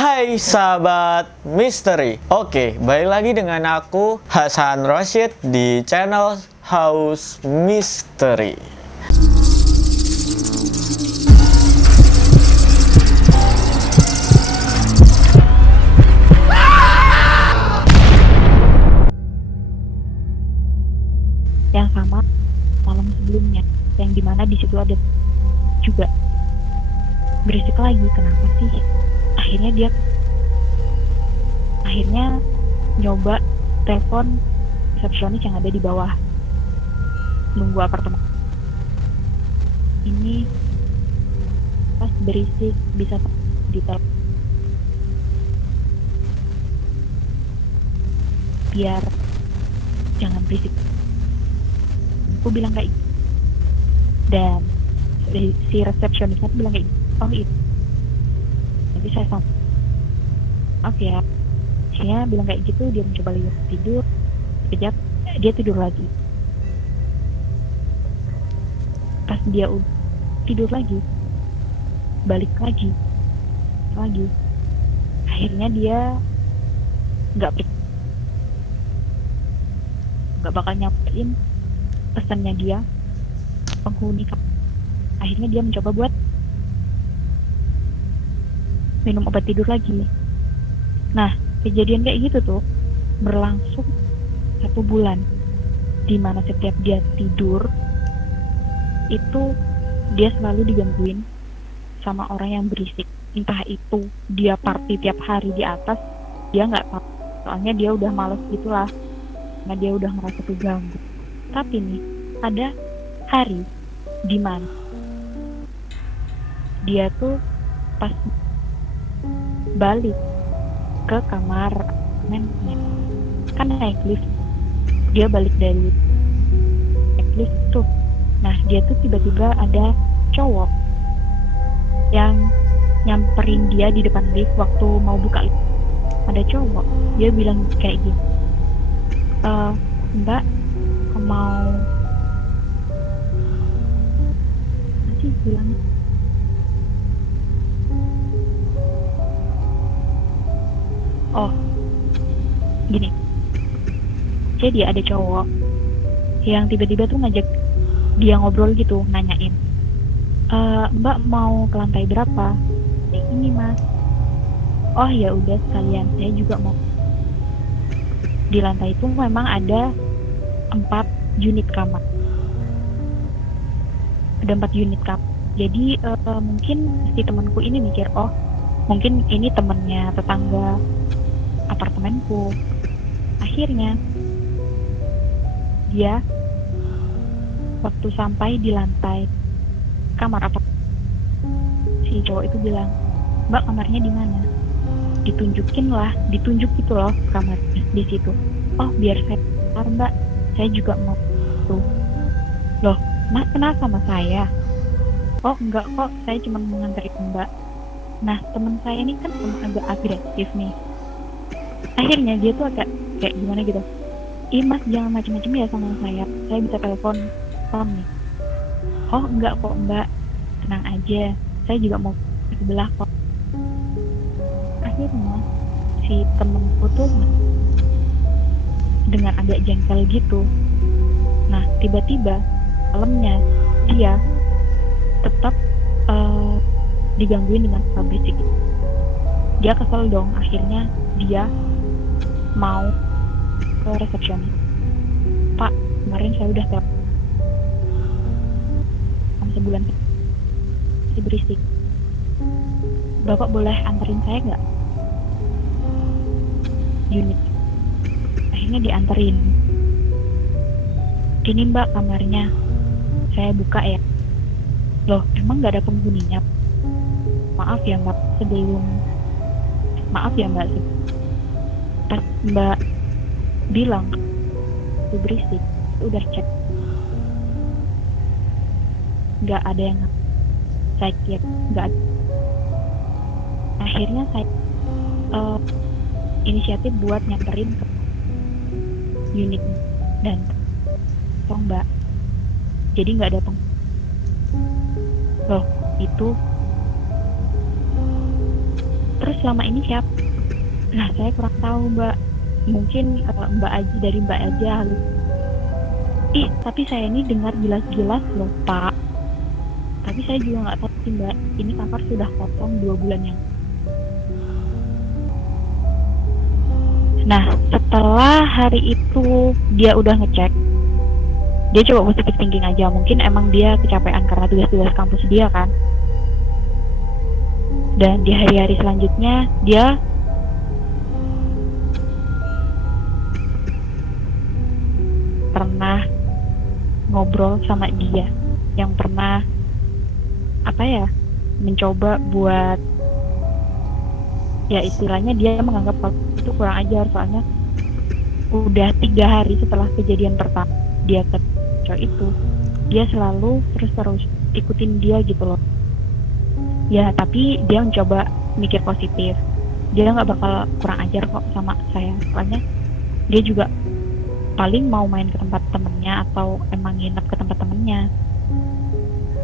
Hai sahabat misteri. Oke, balik lagi dengan aku Hasan Rosyid di channel House Misteri. Yang sama malam sebelumnya, yang dimana di situ ada juga berisik lagi. Kenapa sih? Akhirnya nyoba telepon resepsionis yang ada di bawah nunggu apartemen. Ini pas berisik, bisa di telepon biar jangan berisik. Aku bilang kayak gitu. Dan si resepsionisnya tuh bilang kayak gitu. Oh itu nanti saya sama oke ya. Dia bilang kayak gitu, dia mencoba lihat tidur, sekejap dia tidur lagi. Pas dia tidur lagi, balik lagi, akhirnya dia nggak bakal nyampein pesannya dia, penghuni. Akhirnya dia mencoba buat minum obat tidur lagi. Nah, kejadian kayak gitu tuh berlangsung 1 bulan, dimana setiap dia tidur itu dia selalu digangguin sama orang yang berisik. Entah itu dia party tiap hari di atas, dia nggak tahu, soalnya dia udah males gitulah, karena dia udah ngerasa keganggu. Tapi nih ada hari dimana dia tuh pas balik ke kamar kan naik lift, dia balik dari naik lift tuh. Nah dia tuh tiba-tiba ada cowok yang nyamperin dia di depan lift waktu mau buka lift. Ada cowok, dia bilang kayak gini, Mbak mau nanti bilang gini. Jadi ada cowok yang tiba-tiba tuh ngajak dia ngobrol gitu, nanyain, Mbak mau ke lantai berapa? Ini Mas. Oh ya udah sekalian, saya juga mau. Di lantai itu memang ada 4 unit kamar. Ada 4 unit kamar. Jadi mungkin si temanku ini mikir, oh mungkin ini temennya tetangga apartemenku. Akhirnya dia waktu sampai di lantai kamar apa, si cowok itu bilang, Mbak kamarnya di mana? Ditunjuk gitu loh kamar di situ. Oh biar saya keluar Mbak, saya juga mau tuh. Loh Mas kenal sama saya? Oh enggak kok, saya cuma mengantarin Mbak. Nah teman saya ini kan agak agresif nih. Akhirnya dia tuh agak kayak gimana gitu, ih Mas jangan macem-macem ya sama saya bisa telepon nih. Oh enggak kok Mbak, tenang aja, saya juga mau ke sebelah kok. Akhirnya si temenku tuh dengan agak jengkel gitu. Nah tiba-tiba malamnya dia tetap digangguin dengan suara berisik. Dia kesel dong, akhirnya dia mau ke resepsionis. Pak, kemarin saya udah telepon sebulan masih berisik. Bapak boleh anterin saya nggak unit? Akhirnya dianterin. Ini Mbak kamarnya, saya buka ya. Loh emang nggak ada penghuninya? Maaf ya Mbak, pas Mbak bilang itu berisik, udah cek, nggak ada yang saya kira, nggak ada. Akhirnya saya inisiatif buat nyamperin ke unit dan Mbak, jadi nggak ada loh itu Terus selama ini siapa? Nah, saya kurang tahu, Mbak. Mungkin Mbak Aji, dari Mbak aja halus. Tapi saya ini dengar jelas-jelas loh, Pak. Tapi saya juga nggak tahu sih, Mbak. Ini kamar sudah kosong 2 bulan yang. Nah, setelah hari itu dia udah ngecek, dia coba positive thinking aja. Mungkin emang dia kecapean karena tugas-tugas kampus dia kan. Dan di hari-hari selanjutnya dia pernah ngobrol sama dia yang pernah mencoba buat, ya istilahnya dia menganggap kalau itu kurang ajar, soalnya udah 3 hari setelah kejadian pertama dia ke cowok itu, dia selalu terus ikutin dia gitu loh. Ya tapi dia mencoba mikir positif, dia nggak bakal kurang ajar kok sama saya, soalnya dia juga paling mau main ke tempat temennya atau emang nginep ke tempat temennya.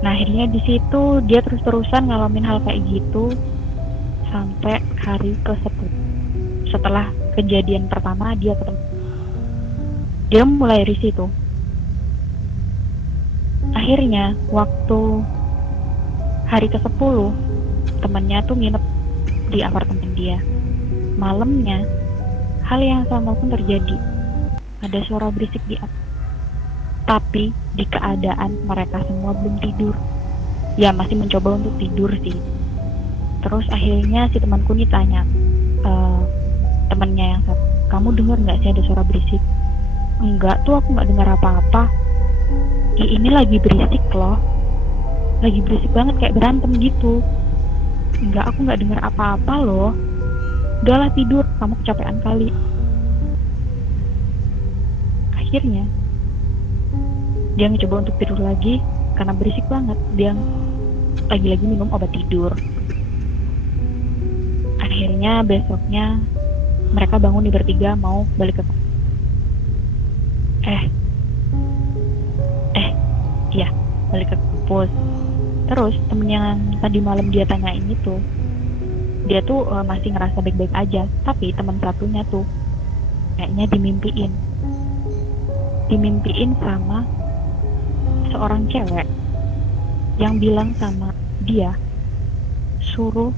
Nah akhirnya di situ dia terus-terusan ngalamin hal kayak gitu sampai hari ke-10. Setelah kejadian pertama dia ketemu, dia mulai risih tuh. Akhirnya waktu hari ke-10 temennya tuh nginep di apartemen dia. Malamnya hal yang sama pun terjadi. Ada suara berisik di atas. Tapi di keadaan mereka semua belum tidur. Ya masih mencoba untuk tidur sih. Terus akhirnya si temanku nih tanya, temennya yang satu, kamu dengar nggak sih ada suara berisik? Enggak tuh, aku nggak dengar apa-apa. Ini lagi berisik loh. Lagi berisik banget kayak berantem gitu. Enggak, aku nggak dengar apa-apa loh. Udahlah tidur, kamu kecapean kali. Akhirnya dia mencoba untuk tidur lagi karena berisik banget. Dia lagi-lagi minum obat tidur. Akhirnya besoknya mereka bangun di bertiga mau balik ke iya, balik ke kampus. Terus temen yang tadi malam dia tanyain itu, dia tuh masih ngerasa baik-baik aja, tapi teman satunya tuh kayaknya dimimpiin sama seorang cewek yang bilang sama dia, suruh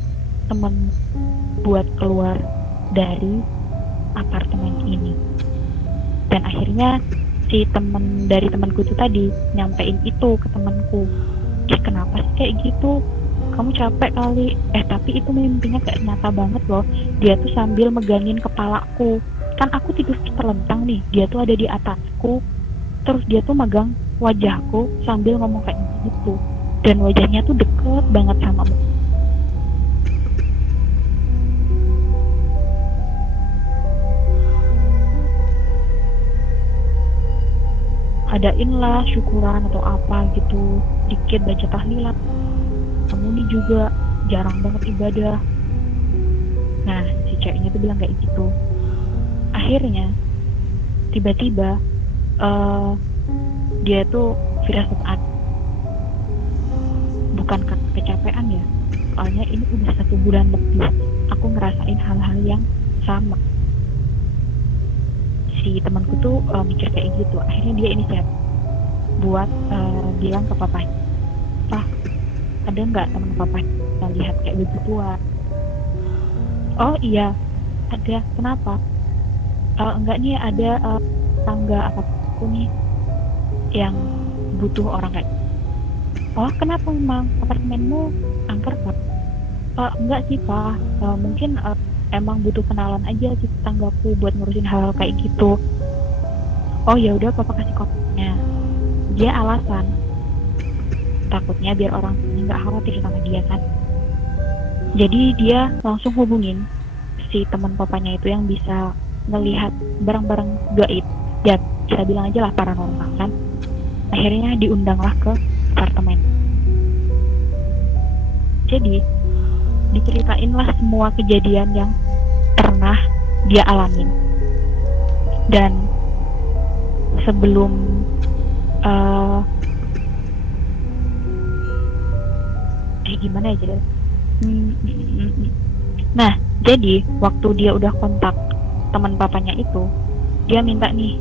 temen buat keluar dari apartemen ini. Dan akhirnya si temen dari temanku itu tadi nyampein itu ke temanku. Kenapa sih kayak gitu? Kamu capek kali. Tapi itu mimpinya kayak nyata banget loh. Dia tuh sambil megangin kepalaku. Kan aku tidur terlentang nih, dia tuh ada di atasku. Terus dia tuh megang wajahku sambil ngomong kayak gitu. Dan wajahnya tuh deket banget sama aku. Adainlah syukuran atau apa gitu, dikit baca tahlilan. Kamu nih juga jarang banget ibadah. Nah si ceweknya tuh bilang kayak gitu. Akhirnya tiba-tiba dia tuh firasat, bukan kecapean ya, soalnya ini udah 1 bulan lebih aku ngerasain hal-hal yang sama. Si temanku tuh mikir kayak gitu. Akhirnya dia inisiatif buat bilang ke papa, "Pak, ada nggak teman papa yang lihat kayak begituan?" "Oh iya, ada. Kenapa?" "Enggak nih, ada tangga aku nih yang butuh orang kayak." "Oh, kenapa memang apartemenmu angker, Pak?" Enggak sih, Pak. Mungkin emang butuh kenalan aja sih tetanggaku buat ngurusin hal-hal kayak gitu." "Oh ya udah, papa kasih kontaknya." Dia alasan takutnya biar orang nggak khawatir sama dia kan. Jadi dia langsung hubungin si teman papanya itu yang bisa melihat barang-barang gaib, ya bisa bilang aja lah paranormal kan. Akhirnya diundanglah ke apartemen. Jadi diceritainlah semua kejadian yang pernah dia alamin. Dan sebelum gimana ya jadi Nah, jadi waktu dia udah kontak teman papanya itu, dia minta nih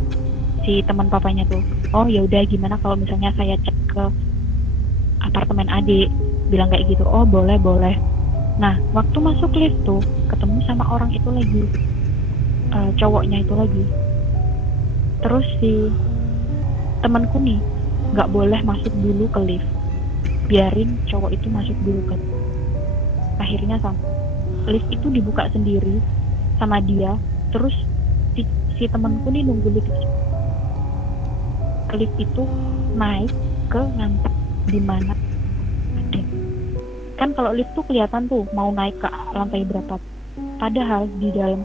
si teman papanya tuh, oh ya udah gimana kalau misalnya saya cek ke apartemen adik, bilang kayak gitu. Oh boleh boleh. Nah, waktu masuk lift tuh ketemu sama orang itu lagi, cowoknya itu lagi. Terus si temanku nih nggak boleh masuk dulu ke lift, biarin cowok itu masuk dulu ke. Akhirnya lift itu dibuka sendiri sama dia. Terus si temanku nih nunggu lift itu naik ke ngantek di mana ada. Kan kalau lift tuh kelihatan tuh mau naik ke lantai berapa. Padahal di dalam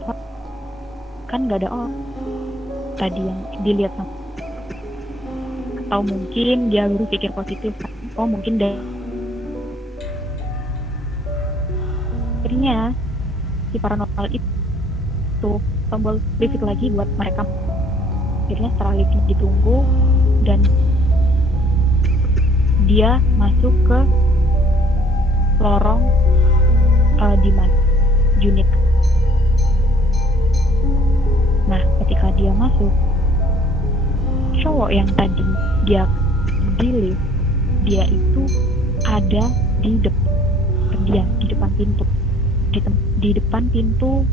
kan nggak ada orang tadi yang dilihat sama. Atau mungkin dia berpikir positif. Oh mungkin akhirnya si paranormal itu tombol lift lagi buat mereka. Akhirnya setelah lift ditunggu dan dia masuk ke lorong di mana unit. Nah, ketika dia masuk, cowok yang tadi dia di lift, dia itu ada di depan pintu, di depan pintu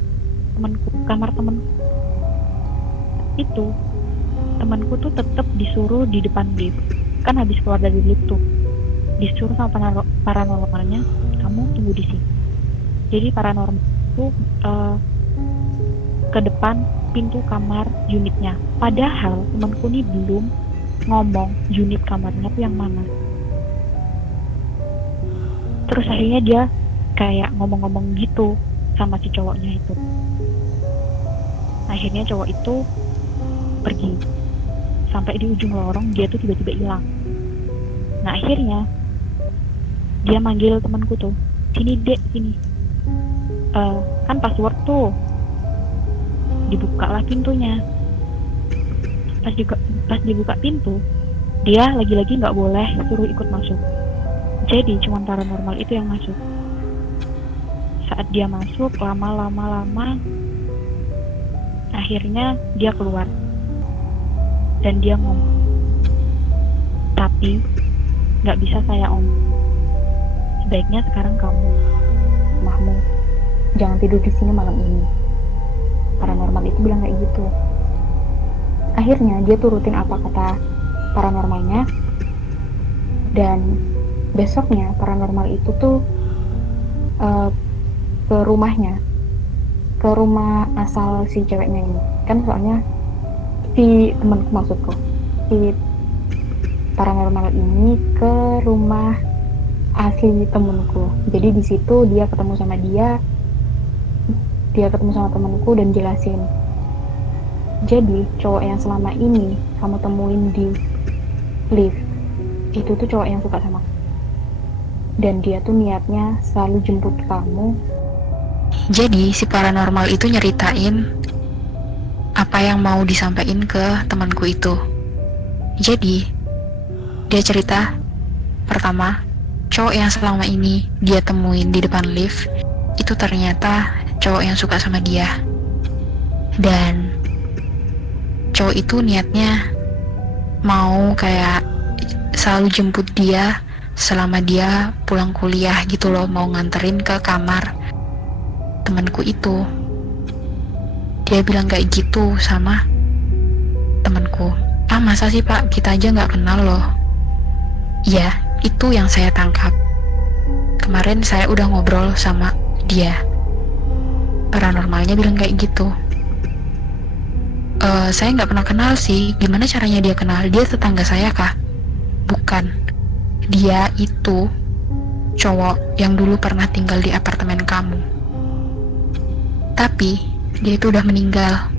kamar temanku. Itu temanku tuh tetap disuruh di depan lift. Kan habis keluar dari lift tuh disuruh sama paranormalnya, kamu tunggu di sini. Jadi paranormal itu ke depan pintu kamar unitnya. Padahal temanku nih belum ngomong unit kamarnya tuh yang mana. Terus akhirnya dia kayak ngomong-ngomong gitu sama si cowoknya itu. Akhirnya cowok itu pergi. Sampai di ujung lorong dia tuh tiba-tiba hilang. Nah akhirnya dia manggil temanku tuh, sini dek, sini. Kan password tuh. Dibukalah pintunya. Pas dibuka pintu, dia lagi-lagi nggak boleh suruh ikut masuk. Jadi cuma paranormal itu yang masuk. Saat dia masuk, lama, akhirnya dia keluar. Dan dia ngomong, tapi nggak bisa saya om. Sebaiknya sekarang kamu, Mahmud, jangan tidur di sini malam ini. Paranormal itu bilang kayak gitu. Akhirnya dia turutin apa kata paranormalnya. Dan besoknya paranormal itu tuh ke rumahnya, ke rumah asal si ceweknya ini. Kan soalnya si temanku, maksudku, si paranormal ini ke rumah asli temanku. Jadi di situ dia ketemu sama temanku dan jelasin, jadi cowok yang selama ini kamu temuin di lift itu tuh cowok yang suka sama kamu. Dan dia tuh niatnya selalu jemput kamu. Jadi si paranormal itu nyeritain apa yang mau disampaikan ke temanku itu. Jadi dia cerita, pertama, cowok yang selama ini dia temuin di depan lift itu ternyata cowok yang suka sama dia. Dan cowok itu niatnya mau kayak selalu jemput dia selama dia pulang kuliah gitu loh, mau nganterin ke kamar temanku itu. Dia bilang kayak gitu sama temanku. Ah masa sih pak, kita aja nggak kenal loh. Ya itu yang saya tangkap. Kemarin saya udah ngobrol sama dia. Paranormalnya bilang kayak gitu. Saya nggak pernah kenal sih. Gimana caranya dia kenal? Dia tetangga saya kah? Bukan. Dia itu cowok yang dulu pernah tinggal di apartemen kamu. Tapi dia itu udah meninggal.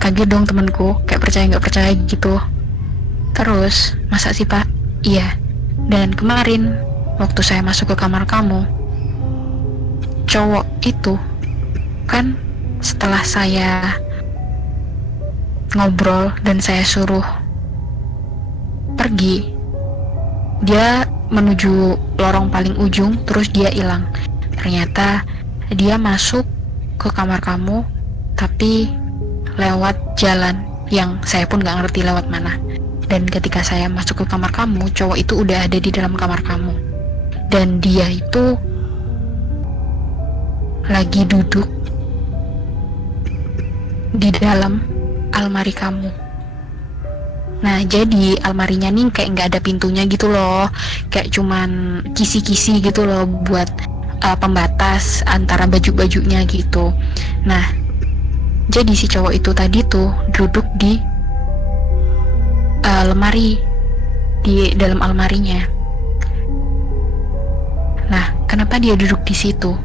Kaget dong temanku, kayak percaya nggak percaya gitu. Terus, masa sih pak? Iya. Dan kemarin waktu saya masuk ke kamar kamu, cowok itu kan setelah saya ngobrol dan saya suruh pergi, dia menuju lorong paling ujung, terus dia hilang. Ternyata dia masuk ke kamar kamu, tapi lewat jalan yang saya pun gak ngerti lewat mana. Dan ketika saya masuk ke kamar kamu, cowok itu udah ada di dalam kamar kamu. Dan dia itu lagi duduk di dalam almari kamu. Nah, jadi almarinya nih kayak nggak ada pintunya gitu loh, kayak cuman kisi-kisi gitu loh buat pembatas antara baju-bajunya gitu. Nah, jadi si cowok itu tadi tuh duduk di lemari, di dalam almarinya. Nah, kenapa dia duduk di situ?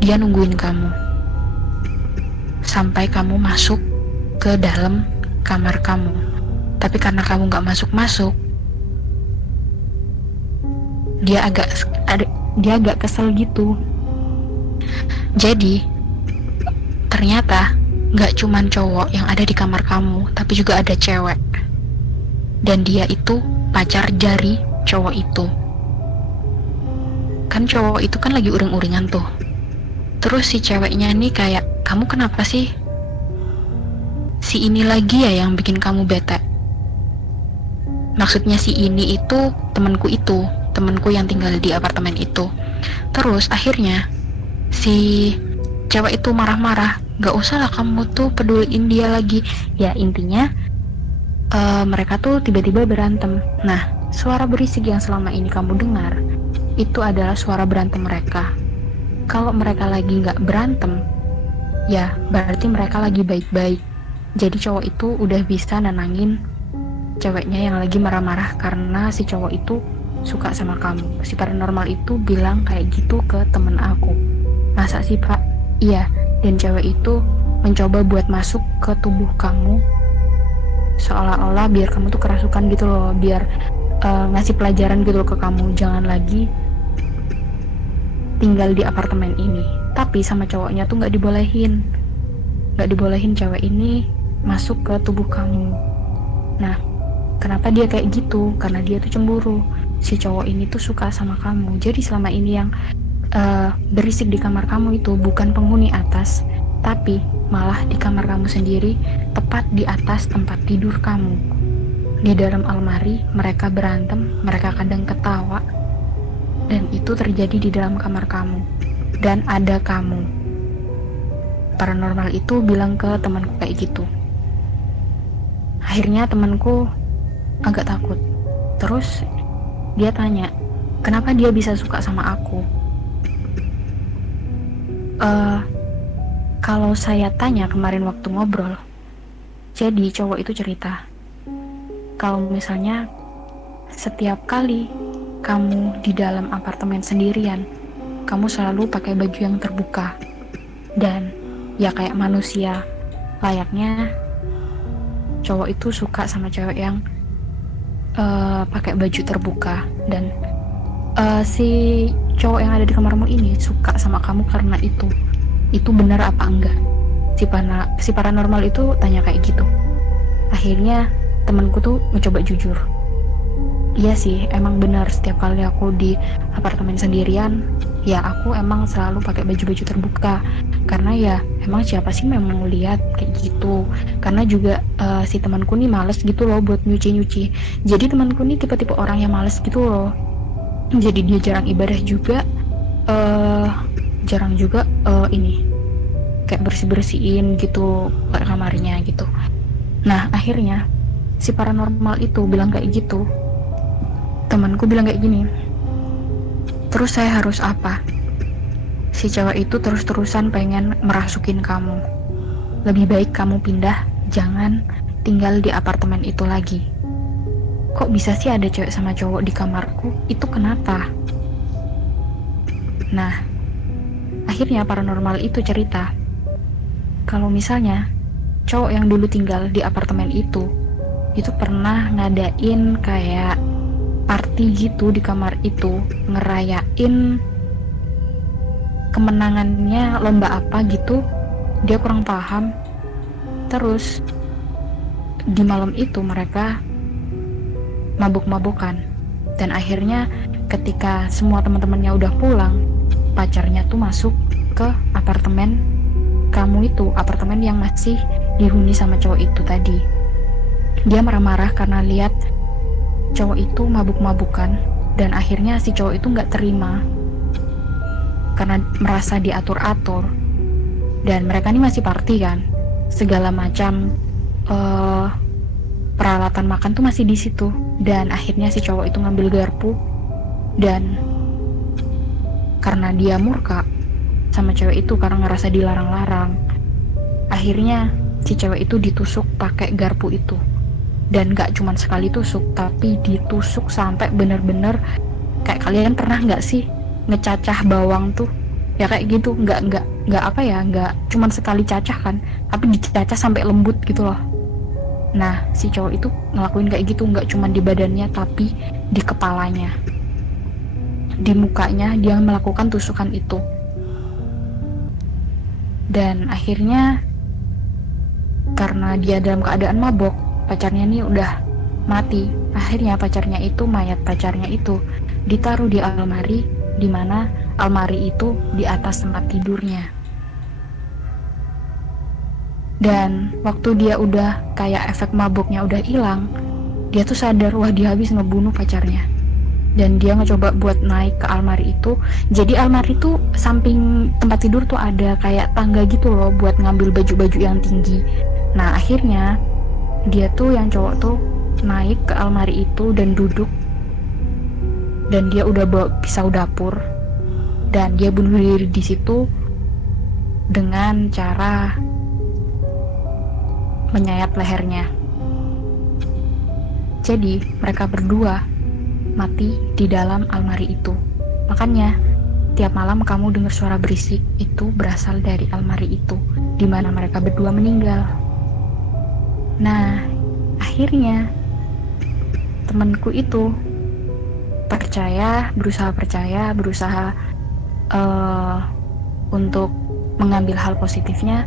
Dia nungguin kamu sampai kamu masuk ke dalam kamar kamu. Tapi karena kamu nggak masuk-masuk, dia agak kesel gitu. Jadi ternyata nggak cuman cowok yang ada di kamar kamu, tapi juga ada cewek. Dan dia itu pacar dari cowok itu. Kan cowok itu kan lagi uring-uringan tuh. Terus si ceweknya nih kayak, kamu kenapa sih? Si ini lagi ya yang bikin kamu bete. Maksudnya si ini itu temanku yang tinggal di apartemen itu. Terus akhirnya si cewek itu marah-marah, gak usah lah kamu tuh peduliin dia lagi. Ya intinya mereka tuh tiba-tiba berantem. Nah, suara berisik yang selama ini kamu dengar itu adalah suara berantem mereka. Kalau mereka lagi gak berantem, ya berarti mereka lagi baik-baik. Jadi cowok itu udah bisa nenangin ceweknya yang lagi marah-marah karena si cowok itu suka sama kamu. Si paranormal itu bilang kayak gitu ke temen aku. Masa sih pak? Iya. Dan cewek itu mencoba buat masuk ke tubuh kamu, seolah-olah biar kamu tuh kerasukan gitu loh, biar ngasih pelajaran gitu loh ke kamu, jangan lagi tinggal di apartemen ini. Tapi sama cowoknya tuh nggak dibolehin cewek ini masuk ke tubuh kamu. Nah, kenapa dia kayak gitu? Karena dia tuh cemburu. Si cowok ini tuh suka sama kamu. Jadi selama ini yang berisik di kamar kamu itu bukan penghuni atas, tapi malah di kamar kamu sendiri, tepat di atas tempat tidur kamu. Di dalam almari mereka berantem, mereka kadang ketawa, dan itu terjadi di dalam kamar kamu. Dan ada kamu. Paranormal itu bilang ke temanku kayak gitu. Akhirnya temanku agak takut. Terus dia tanya, kenapa dia bisa suka sama aku? Kalau saya tanya kemarin waktu ngobrol, jadi cowok itu cerita, kalau misalnya setiap kali kamu di dalam apartemen sendirian, kamu selalu pakai baju yang terbuka. Dan ya kayak manusia layaknya, cowok itu suka sama cewek yang pakai baju terbuka. Dan si cowok yang ada di kamarmu ini suka sama kamu karena itu benar apa enggak? Si paranormal itu tanya kayak gitu. Akhirnya temanku tuh mencoba jujur. Iya sih, emang benar, setiap kali aku di apartemen sendirian, ya aku emang selalu pakai baju-baju terbuka. Karena ya emang siapa sih memang lihat kayak gitu. Karena juga si temanku nih males gitu loh buat nyuci-nyuci. Jadi temanku nih tipe-tipe orang yang males gitu loh. Jadi dia jarang ibadah juga, jarang juga ini kayak bersih-bersihin gitu kamarnya gitu. Nah akhirnya si paranormal itu bilang kayak gitu. Temanku bilang kayak gini, terus saya harus apa? Si cewek itu terus-terusan pengen merasukin kamu. Lebih baik kamu pindah, jangan tinggal di apartemen itu lagi. Kok bisa sih ada cewek sama cowok di kamarku? Itu kenapa? Nah, akhirnya paranormal itu cerita, kalau misalnya cowok yang dulu tinggal di apartemen itu pernah ngadain kayak party gitu di kamar itu, ngerayain kemenangannya lomba apa gitu, dia kurang paham. Terus di malam itu mereka mabuk-mabukan, dan akhirnya ketika semua teman-temannya udah pulang, pacarnya tuh masuk ke apartemen kamu itu, apartemen yang masih dihuni sama cowok itu tadi. Dia marah-marah karena lihat cowok itu mabuk-mabukan, dan akhirnya si cowok itu nggak terima karena merasa diatur-atur. Dan mereka ini masih party kan, segala macam peralatan makan tuh masih di situ. Dan akhirnya si cowok itu ngambil garpu, dan karena dia murka sama cewek itu karena ngerasa dilarang-larang, akhirnya si cewek itu ditusuk pakai garpu itu. Dan gak cuman sekali tusuk, tapi ditusuk sampai bener-bener kayak kalian pernah nggak sih ngecacah bawang tuh ya, kayak gitu. Nggak apa ya, nggak cuman sekali cacah kan, tapi dicacah sampai lembut gitu loh. Nah, si cowok itu ngelakuin kayak gitu, nggak cuman di badannya tapi di kepalanya, di mukanya dia melakukan tusukan itu. Dan akhirnya karena dia dalam keadaan mabok, pacarnya ini udah mati. Akhirnya pacarnya itu, mayat pacarnya itu ditaruh di almari, di mana almari itu di atas tempat tidurnya. Dan waktu dia udah kayak efek maboknya udah hilang, dia tuh sadar, wah dia habis ngebunuh pacarnya. Dan dia ngecoba buat naik ke almari itu. Jadi almari tuh samping tempat tidur tuh ada kayak tangga gitu loh buat ngambil baju-baju yang tinggi. Nah akhirnya dia tuh, yang cowok tuh, naik ke almari itu dan duduk. Dan dia udah bawa pisau dapur, dan dia bunuh diri di situ dengan cara menyayat lehernya. Jadi mereka berdua mati di dalam almari itu. Makanya tiap malam kamu dengar suara berisik itu berasal dari almari itu, di mana mereka berdua meninggal. Nah, akhirnya temanku itu berusaha untuk mengambil hal positifnya.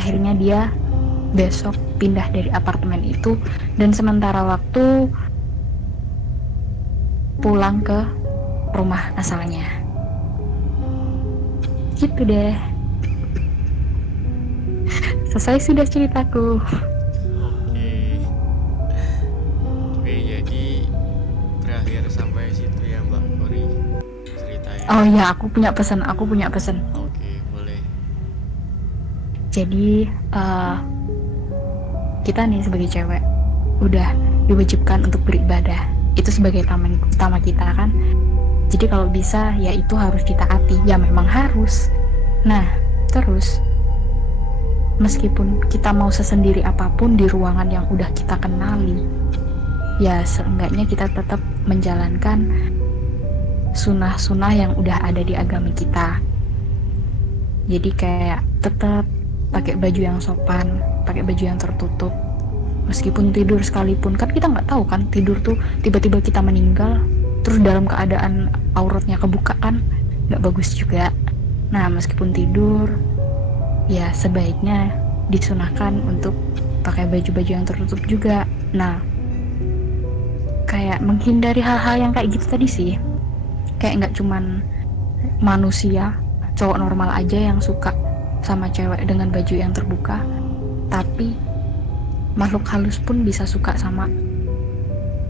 Akhirnya dia besok pindah dari apartemen itu, dan sementara waktu pulang ke rumah asalnya. Gitu deh. Selesai sudah ceritaku. Oke, jadi berakhir sampai situ ya Mbak Kori ceritanya. Oh ya, aku punya pesan. Oke, boleh. Jadi kita nih sebagai cewek udah diwajibkan untuk beribadah. Itu sebagai utama kita kan. Jadi kalau bisa ya itu harus ditaati. Ya memang harus. Nah, terus meskipun kita mau sesendiri apapun di ruangan yang udah kita kenali, ya seenggaknya kita tetap menjalankan sunnah-sunnah yang udah ada di agama kita. Jadi kayak tetap pakai baju yang sopan, pakai baju yang tertutup. Meskipun tidur sekalipun, kan kita nggak tahu kan, tidur tuh tiba-tiba kita meninggal terus dalam keadaan auratnya kebuka, kan nggak bagus juga. Nah, meskipun tidur ya sebaiknya disunahkan untuk pakai baju-baju yang tertutup juga. Nah, kayak menghindari hal-hal yang kayak gitu tadi sih. Kayak nggak cuman manusia, cowok normal aja yang suka sama cewek dengan baju yang terbuka, tapi makhluk halus pun bisa suka sama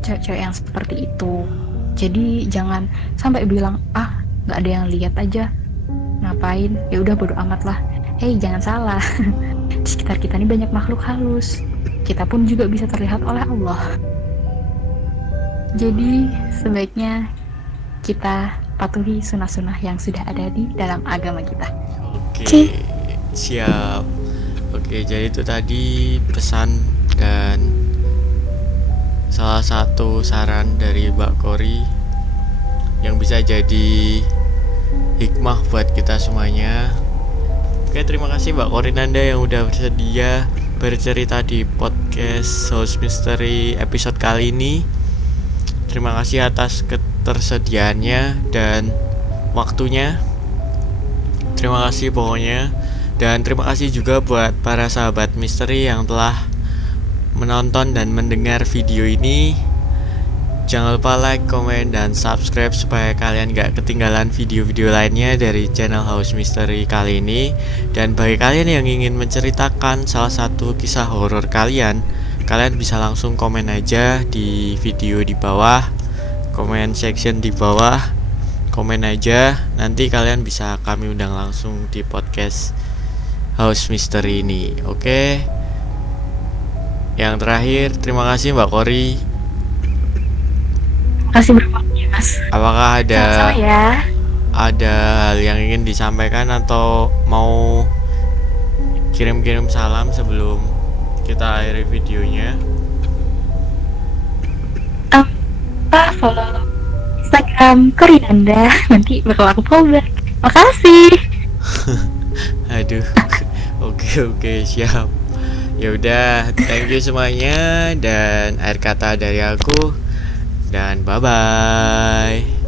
cewek-cewek yang seperti itu. Jadi jangan sampai bilang, nggak ada yang lihat aja, ngapain, ya udah bodo amat lah. Jangan salah. Di sekitar kita ini banyak makhluk halus. Kita pun juga bisa terlihat oleh Allah. Jadi sebaiknya kita patuhi sunnah-sunnah yang sudah ada di dalam agama kita. Oke, siap. Oke, jadi itu tadi pesan dan salah satu saran dari Mbak Kori yang bisa jadi hikmah buat kita semuanya. Oke, terima kasih Mbak Kori Nanda yang udah bersedia bercerita di podcast House Mystery episode kali ini. Terima kasih atas ketersediaannya dan waktunya. Terima kasih pokoknya. Dan terima kasih juga buat para sahabat misteri yang telah menonton dan mendengar video ini. Jangan lupa like, komen, dan subscribe supaya kalian gak ketinggalan video-video lainnya dari channel House Mystery kali ini. Dan bagi kalian yang ingin menceritakan salah satu kisah horor kalian, kalian bisa langsung komen aja di video di bawah, komen section di bawah, komen aja. Nanti kalian bisa kami undang langsung di podcast House Mystery ini. Oke. Yang terakhir, terima kasih Mbak Kori. Makasih berwaktunya, Mas. Apakah Sama-sama ya. ada hal yang ingin disampaikan atau mau kirim-kirim salam sebelum kita akhiri videonya? Follow Instagram Korinanda, nanti bakal aku follow. Makasih. Aduh. Oke, siap. Ya udah, thank you semuanya dan akhir kata dari aku dan bye bye.